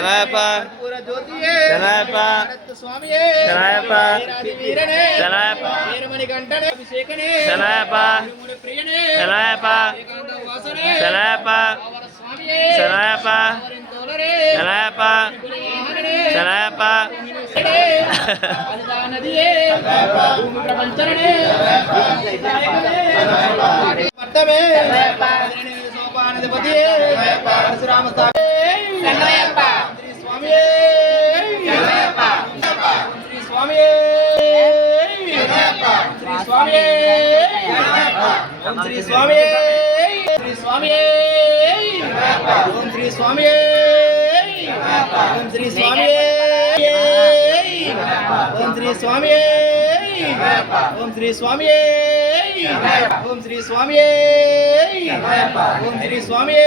శరణయ్యప్ప శరణయ్యప్ప శరణయ్యప్ప శరణయ్యప్ప శరణయ్యప్ప శరణయ్యప్ప శరణయ్యప్ప శరణయ్యప్ప శరణయ్యప్ప శరణయ్యప్ప Shri స్వామి Shri స్వామి ఓం Shri స్వామి ఓం Shri స్వామి ఓం Shri స్వామి ఓం Shri స్వామి ఓం Shri స్వామి ఓం Shri స్వామి